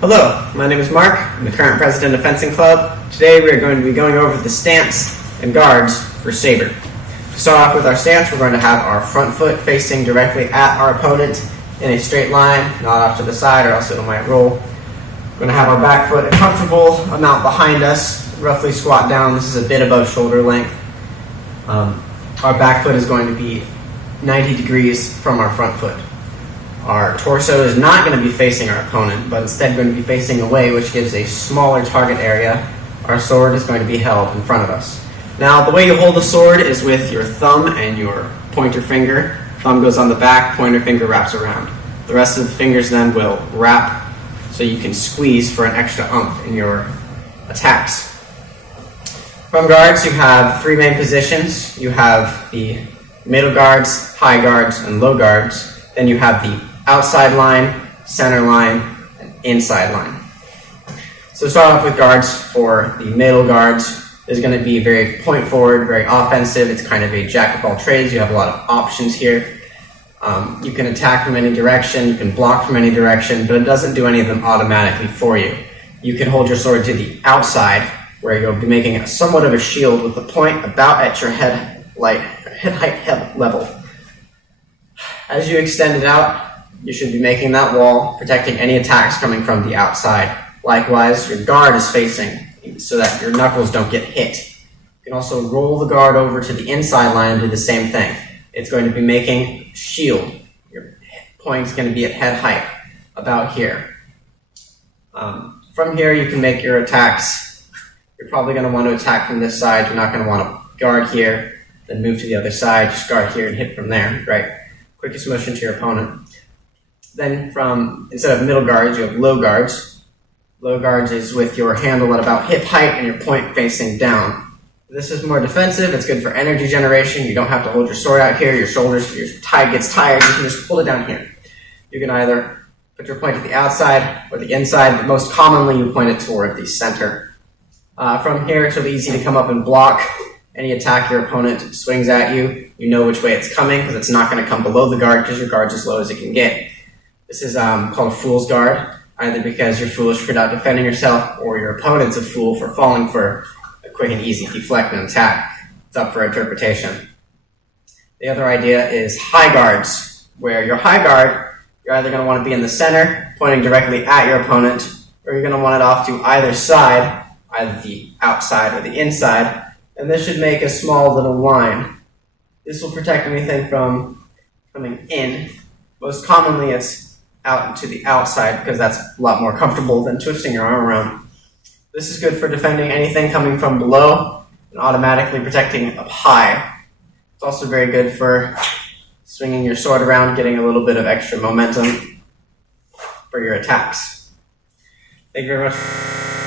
Hello, my name is Mark. I'm the current president of Fencing Club. Today we are going to be going over the stance and guards for Saber. To start off with our stance, we're going to have our front foot facing directly at our opponent in a straight line, not off to the side or else it might roll. We're going to have our back foot a comfortable amount behind us, roughly squat down. This is a bit above shoulder length. Our back foot is going to be 90 degrees from our front foot. Our torso is not going to be facing our opponent, but instead going to be facing away, which gives a smaller target area. Our sword is going to be held in front of us. Now, the way you hold the sword is with your thumb and your pointer finger. Thumb goes on the back, pointer finger wraps around. The rest of the fingers then will wrap so you can squeeze for an extra oomph in your attacks. From guards, you have three main positions. You have the middle guards, high guards, and low guards. Then you have the outside line, center line, and inside line. So to start off with guards, for the middle guards, is going to be very point forward, very offensive. It's kind of a jack of all trades. You have a lot of options here. You can attack from any direction, you can block from any direction, but it doesn't do any of them automatically for you. You can hold your sword to the outside, where you'll be making somewhat of a shield with the point about at your head height level. As you extend it out, you should be making that wall, protecting any attacks coming from the outside. Likewise, your guard is facing so that your knuckles don't get hit. You can also roll the guard over to the inside line and do the same thing. It's going to be making shield. Your point is going to be at head height, about here. From here, you can make your attacks. You're probably going to want to attack from this side. You're not going to want to guard here, then move to the other side, just guard here and hit from there, right? Quickest motion to your opponent. Then instead of middle guards, you have low guards. Low guards is with your handle at about hip height and your point facing down. This is more defensive. It's good for energy generation. You don't have to hold your sword out here. Your shoulders, your tie gets tired. You can just pull it down here. You can either put your point to the outside or the inside, but most commonly you point it toward the center. From here, it's really easy to come up and block any attack your opponent swings at you. You know which way it's coming because it's not going to come below the guard because your guard's as low as it can get. This is called a fool's guard, either because you're foolish for not defending yourself or your opponent's a fool for falling for a quick and easy deflect and attack. It's up for interpretation. The other idea is high guards, where your high guard, you're either going to want to be in the center, pointing directly at your opponent, or you're going to want it off to either side, either the outside or the inside, and this should make a small little line. This will protect anything from coming in. Most commonly it's out to the outside because that's a lot more comfortable than twisting your arm around. This is good for defending anything coming from below and automatically protecting up high. It's also very good for swinging your sword around, getting a little bit of extra momentum for your attacks. Thank you very much.